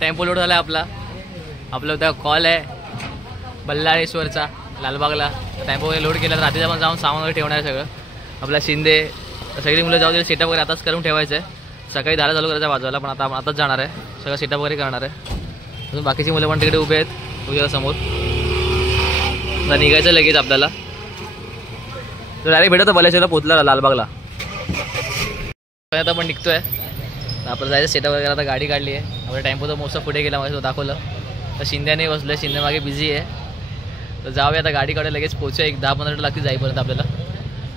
Tempo load झाला आपला उद्या कॉल आहे बल्लाळेश्वरचा लालबागला. टेम्पो वगैरे लोड केला रात्रीचा पण जाऊन सामान वगैरे ठेवणार आहे सगळं. आपला शिंदे सगळी मुलं जाऊ दे सेटअप वगैरे आताच करून ठेवायचं आहे. सकाळी 10 चालू करायचं वाजवायला पण आताच जाणार आहे सगळं सेटअप वगैरे करणार आहे. अजून बाकीची मुलं पण तिकडे उभे आहेत तुझ्या समोर. आता निघायचं लगेच आपल्याला. तर डायरेक्ट भेटत बल्लाळेश्वरला पोहोचला लालबागला. आता आपण निघतोय आपण जायचं सेटअप वगैरे. आता गाडी काढली आहे आपल्या टेम्पोचा मोठा पुढे गेला माझं दाखवलं तर शिंद्याने बसलं. शिंदे मागे बिझी आहे तर जाऊया आता गाडी काढायला लगेच पोहोचूया. एक 10-15 मिनिट लागतील जाईपर्यंत आपल्याला.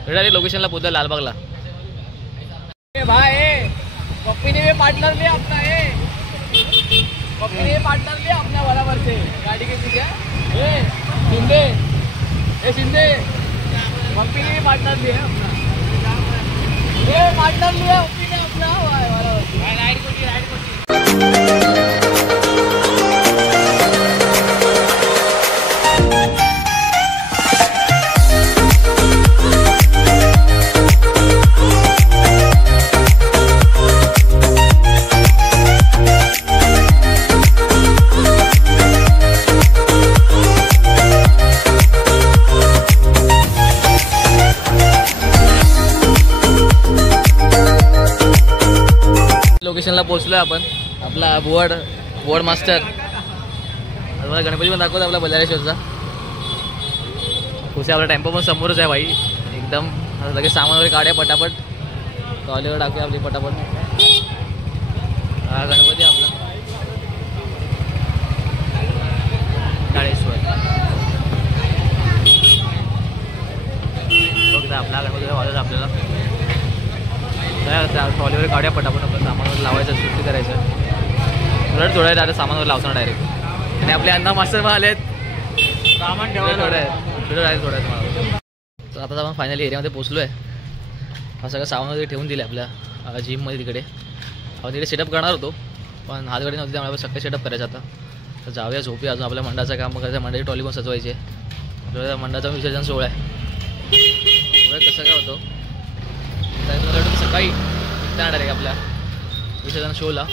डायरेक्ट लोकेशनला पोहोचलं लालबागला. भाई पप्पी ने पार्टनर लिया अपना है पप्पी ने पार्टनर लिया अपना बराबर से गाड़ी के पीछे शिंदे शिंदे पप्पी ने पार्टनर लिया अपना पार्टनर लिया पप्पी ने अपना राइड को लोकेशनला पोहोचलो आपण. आपला बोर्ड मास्टर तुम्हाला गणपती पण दाखवतो आपला बल्लाळेश्वरचा. पुढे आपला टेम्पो पण समोरच आहे भाई एकदम. लगेच सामान वगैरे काढूया पटापट. ट्रॉलीवर टाकूया आपली पटापट. हा गणपती आपला बल्लाळेश्वर बघता आपला गणपती वाजत आपल्याला. ट्रॉलीवर काढूया पटापट. आपलं सामानवर लावायचं सुट्टी करायचं. उलट जोडायचं आता सामानवर लावणार डायरेक्ट. आणि आपले अण्णा मास्टर पण आलेत सामान ठेवायला डायरेक्ट थोड्यात मला. तर आता आपण फायनली एरियामध्ये पोचलो आहे. हा सगळं सामान वगैरे ठेवून दिलं आपल्या जिममध्ये. तिकडे आपण तिकडे सेटअप करणार होतो पण हातगाडी नव्हती त्यामुळे सकाळी सेटअप करायचं. आता तर जाऊया झोपूया. अजून आपल्या मंडळाचं काम करायचं. मंडळाची ट्रॉली पण सजवायची आहे. मंडळाचा विसर्जन सोहळा आहे. कसं काय होतं सकाळी निघणार डायरेक्ट आपल्या विसर्जन शोला.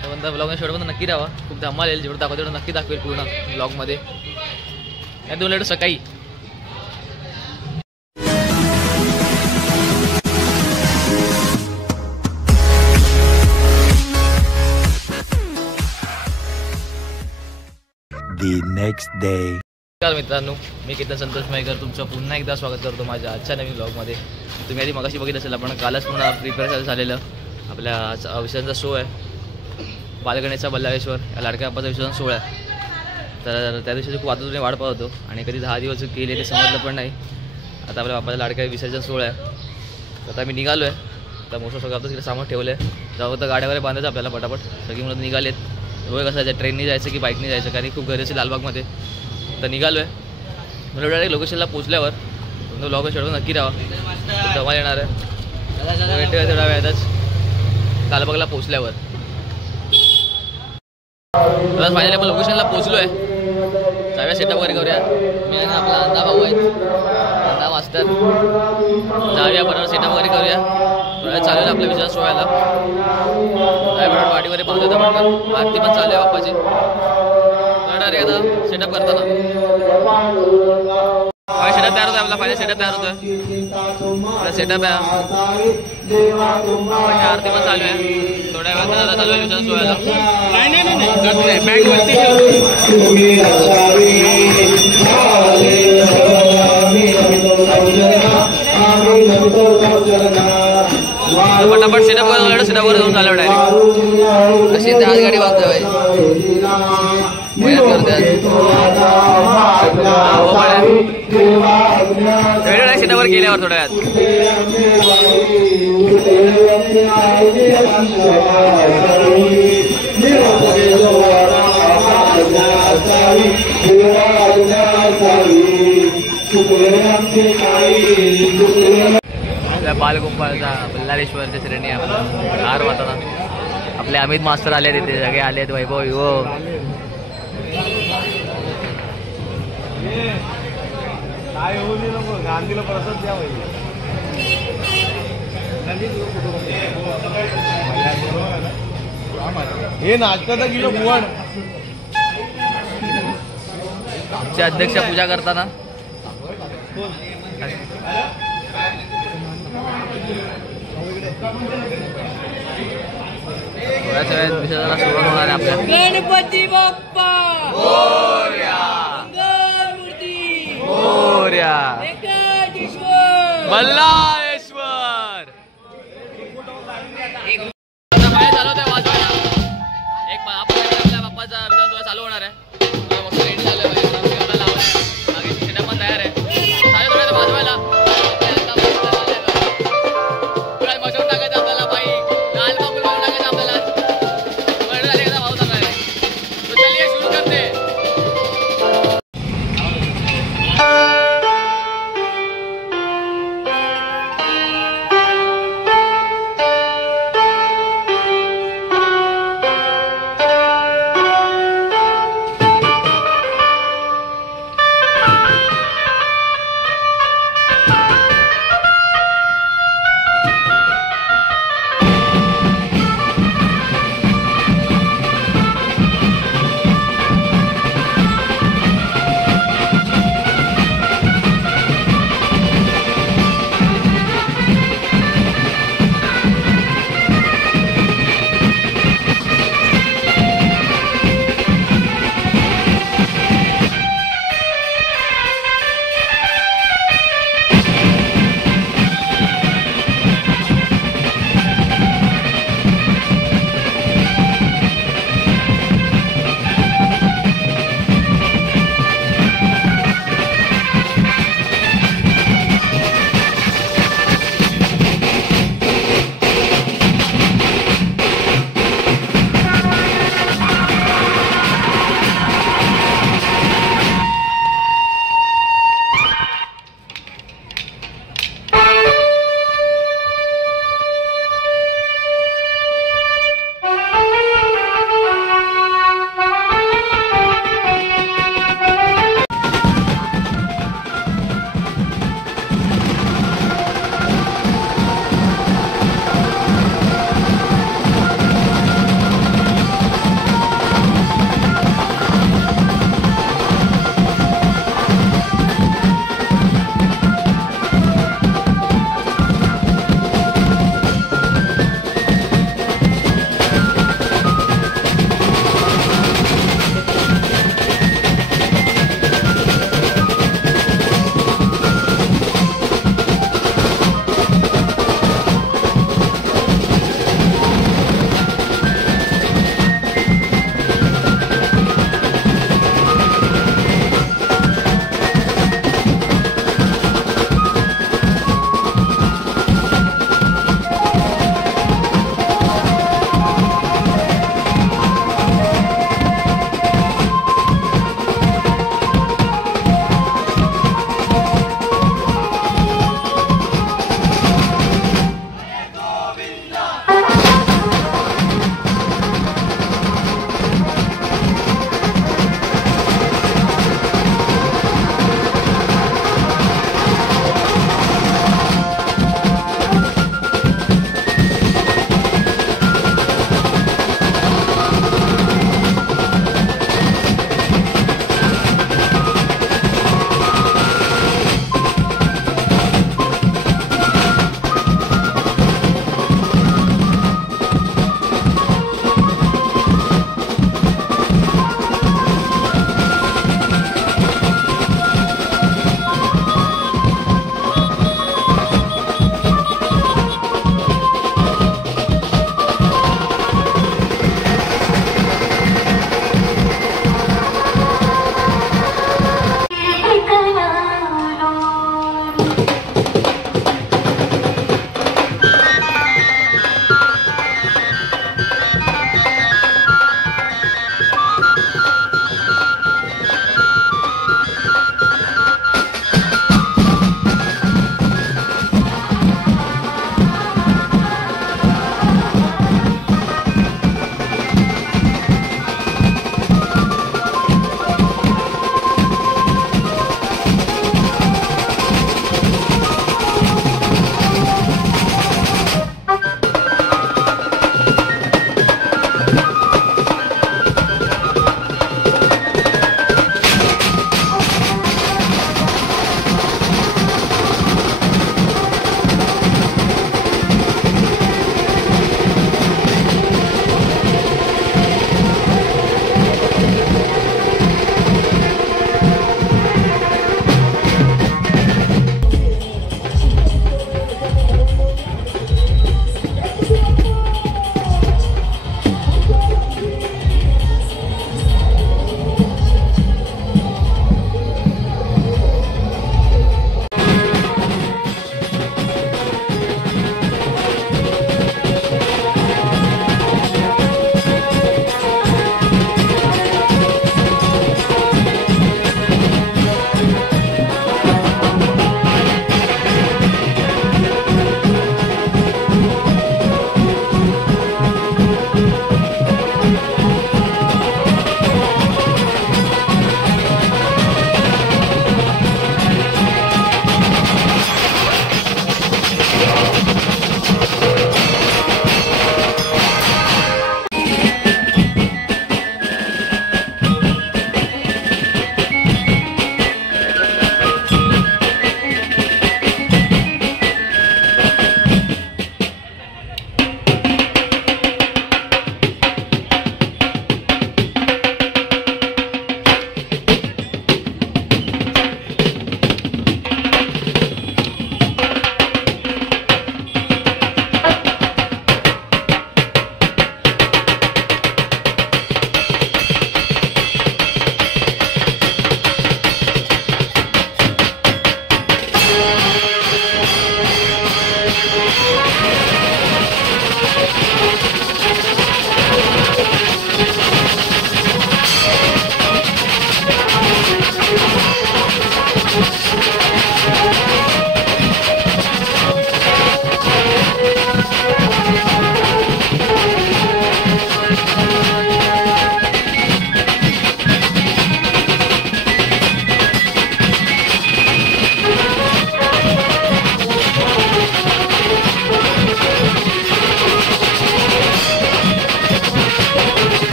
त्यानंतर ब्लॉग शेवट पण नक्की राहा. खूप धमाल येईल. जेवढं दाखवतो तेवढं नक्की दाखवेल पूर्ण ब्लॉगमध्ये. या 2 लेटर सकाळी नेक्स्ट डे. नमस्कार मित्रांनो, मी केतन संतोष मयेकर तुमचं पुन्हा एकदा स्वागत करतो माझ्या आजच्या नवीन ब्लॉगमध्ये. तुम्ही आधी मगाशी बघितलं असेल आपण कालच पूर्ण प्रिपेअर झालेलं आपल्या विसर्जनचा शो आहे. बालगणेशचा बल्लाळेश्वर या लाडक्या बाप्पाचा विसर्जन सोहळा आहे. तर त्या दिवशी खूप आतुरतेने वाट पाहत होतो आणि कधी 10 दिवस गेले ते समजलं पण नाही. आता आपल्या बाप्पाचा लाडक्या विसर्जन सोहळा आहे. तर आता मी निघालो आहे. तर मोठं सगळं आपलं तिकडे सामान ठेवलं आहे. जाऊ तर गाड्या वगैरे बांधायचं आपल्याला पटापट. सगळी मुलं निघालेत. बघ कसं जायचं ट्रेननी जायचं की बाईकने जायचं कारण खूप गरज आहे लालबागमध्ये. तर निघालो आहे. मला डायरेक्ट लोकेशनला पोचल्यावर तुमचं ब्लॉग शेवट नक्की राहा. जमा येणार आहे भेटूया थोड्या वेळातच लालबागला पोचल्यावर. तर फायनली आपण लोकेशनला पोचलो आहे. जाऊया सेटअप वगैरे करूया. मी आणि आपला अण्णा भाऊ आहेत 10 वाजतात. जाऊया बरोबर सेटअप वगैरे करूया. थोड्या चालू आहे आपल्या विसर्जन सोहळ्याला. बरोबर वाटी वगैरे बांधत म्हटलं. आरती पण चालू आहे बाप्पाची. डायरेक्ट आता सेटअप करताना सेटअप तयार होतोय आपला. फायनल सेटअप तयार होतोय. सेटअप आहे. आरती पण चालू आहे. थोड्या वेळात चालू आहे विसर्जन सोहळ्याला. पटापट सेटअप करून सेटअपवर जाऊन चालू डायरेक्ट. अशी हात गाडी वाजतोय सेटअपवर गेल्यावर थोड्या वेळात बालगोपाळचा बल्लाळेश्वरच्या श्रेणी आपला हार वाटतात. आपले अमित मास्टर आले तिथे सगळे आले आहेत. वैभव युव गांधीला प्रसाद द्या. हे नाश्त्याचा किलो बुवण आमचे अध्यक्ष पूजा करताना थोड्याच वेळात विसर्जनाला सुरुवात होणार आहे आपल्या. गणपती बाप्पा मोरया मंगलमूर्ती मोरया एकादीश्वर मल्लाश्वर. आता बाहेर चालवतोय वाजवायला. एक आपण आपल्या बाप्पाचा विसर्जन सोहळा चालू होणार आहे. मस्त रेडी झालं पाहिजे. मागे शिट्या पण तयार आहे. चालेल थोडं वाजवायला. मशहूर टाकायचं आपल्याला बाई लाल बाबूल बनवून टाकायचं आपल्याला. भाऊ चालला आहे. तो चलिए सुरू करते.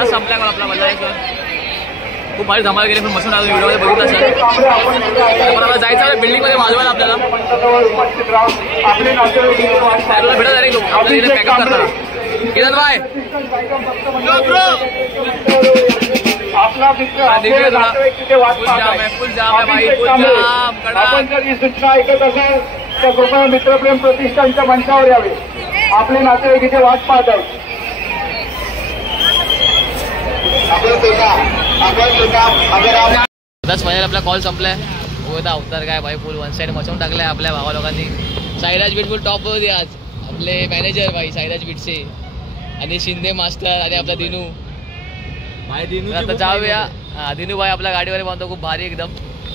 आता संपला का आपला बल्लाळेश्वर. खूप भारी धमाल गेली पण मसून व्हिडिओ मध्ये बघितलं असेल. पण आता जायचं बिल्डिंग मध्ये वाजवायला आपल्याला भेटत डायरेक्ट आपल्याला पॅकअप करताना. किरण भाई फुल जाम आहे भाई, फुल जाम. आपण जर ही सूचना ऐकत असाल तर कृपया मित्रप्रेम प्रतिष्ठानच्या मंचावर यावे. आपले नातेवाईक इथे वाट पाहत आहेत. आताच फायनल आपला कॉल संपलाय. होता अवतार काय भाई फुल वन साईड मचवून टाकलाय आपल्या भावा लोकांनी. साईराज बीट फुल टॉप होते आज आपले मॅनेजर भाई साईराज बीटचे आणि शिंदे मास्टर आणि आपला दिनू. आता जाऊया. दिनू भाई आपल्या गाडीवर बांधतो खूप भारी एकदम.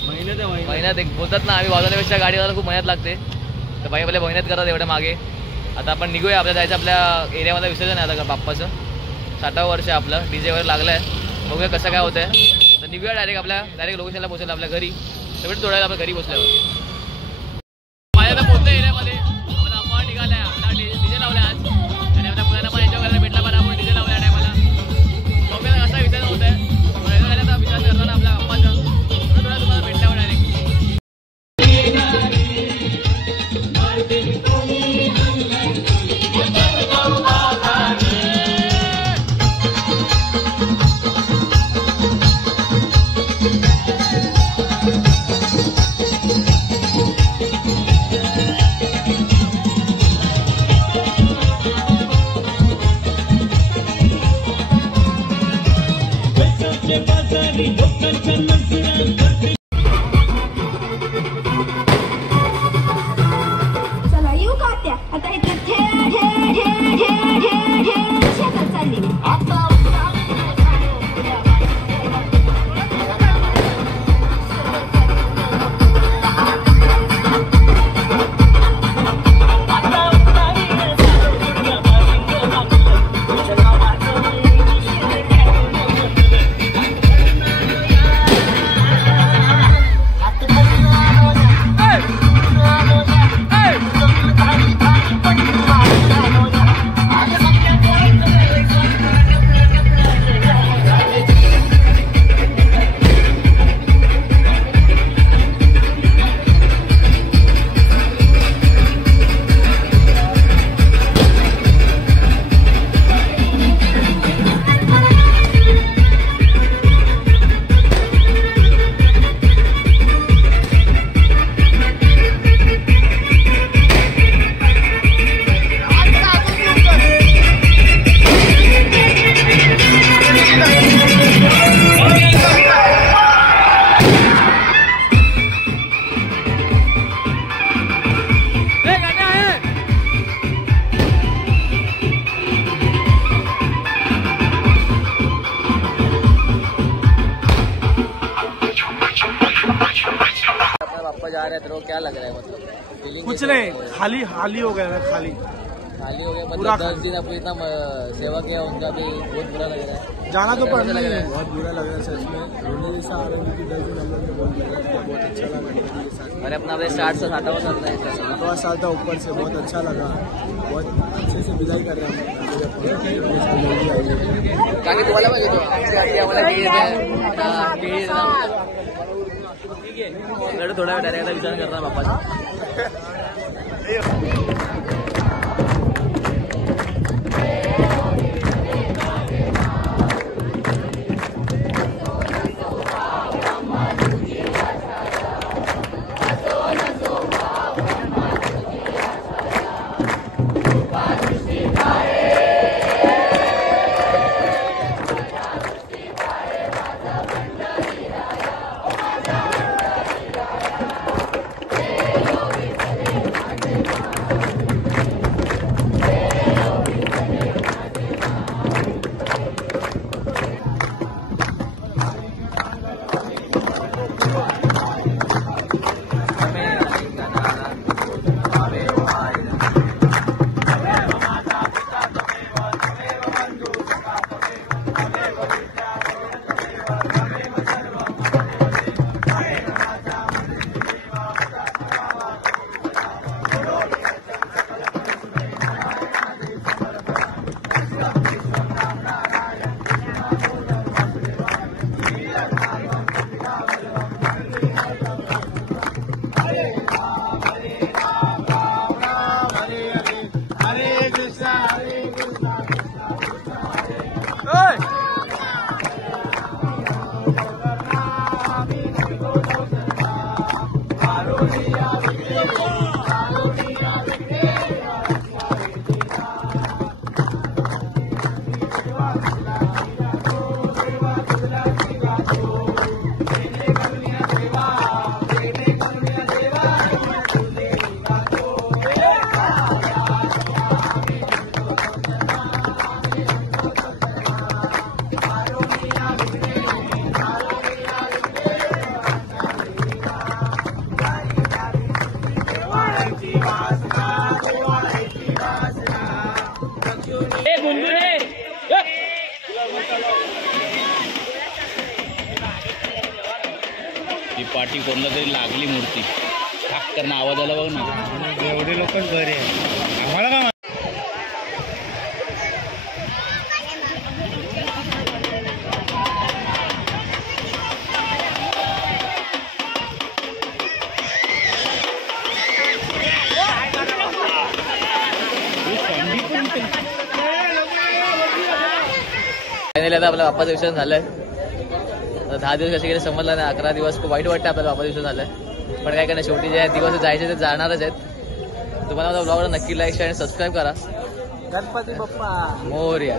मेहनत एक बोलतात ना आम्ही वाजवण्यापेक्षा गाडीवर खूप मेहनत लागते. तर भाई आपल्या मेहनत करतात एवढ्या मागे. आता आपण निघूया. आपल्याला जायचं आपल्या एरियामध्ये विसर्जन आहे आता बाप्पाचं. 60वं वर्ष आहे आपलं. डीजे वगैरे लागलं आहे. बघूया कसं काय होतं आहे. तर निघूया डायरेक्ट लोकेशनला पोहोचलं आपल्या घरी. तर भेट थोड्या आपल्या घरी पोहोचल्यावर माझ्या आता पोहोचलं एरियामध्ये. आपला अप्पा निघालाय. आपला डीजे लावला आज आणि आपल्या मुलांना पण एन्जॉय करायला भेटला. पण आपण डीजे लावल्या टायमाला बघूया कसा विचार होत आहे. आता विचार करताना आपल्या अप्पाचं थोडं तुम्हाला भेटल्यावर डायरेक्ट. चला येऊ का त्या आता इथं शेतात चालली. जा रहे हैं तो क्या लग रहा है मतलब फीलिंग? कुछ नहीं, खाली हो गया था. खाली हो गया मतलब 10 दिन आपको इतना सेवा किया उनका भी बहुत बुरा लग रहा है. जाना तो पड़ना लग ही रहा है. है. बहुत बुरा लग रहा है सच में. रोने जैसा आ रहा है कि 10 दिन हम लोग बहुत अच्छा लगा. अरे अपना 60 से 60वां साल था. 60वां साल था ऊपर से. बहुत अच्छा लगा. बहुत अच्छे से विदाई कर रहे हैं. कारण की तुम्हाला माहिती होतं आमची आधी आम्हाला ठीक आहे. थोडा वेळ डायरेक्ट विचार करणार बाप्पाचा. ती पाठी कोणाला तरी लागली मूर्ती ठाक करणं आवाज आला बघ ना. एवढे लोकच बरे आहे आम्हाला काय फायनली आता आपल्या बाप्पाचं विसर्जन झालंय. आता 10 दिवस कसे गेले समजलं नाही. 11 दिवस खूप वाईट वाटतं आपल्याला बाप्पाचं विसर्जन झालंय. पण काय करणार, शेवटी जे दिवस जायचे ते जाणारच आहेत. तुम्हाला माझा ब्लॉगला नक्की लाईक शेअर आणि सबस्क्राईब करा. गणपती बाप्पा मोरया.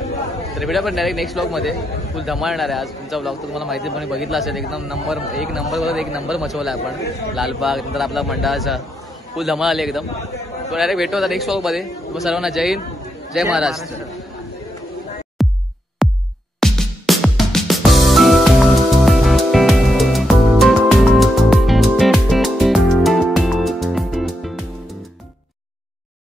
तर भेटूया पण डायरेक्ट नेक्स्ट ब्लॉगमध्ये. फुल धमाळणार आहे आज. तुमचा ब्लॉग तर तुम्हाला माहिती पण बघितला असेल. एक नंबर मचवला आपण लालबाग. नंतर आपला मंडळाचा फुल धमाळ आली एकदम. तो डायरेक्ट भेटू आता नेक्स्ट ब्लॉगमध्ये. तुम्हाला सर्वांना जय हिंद जय महाराष्ट्र.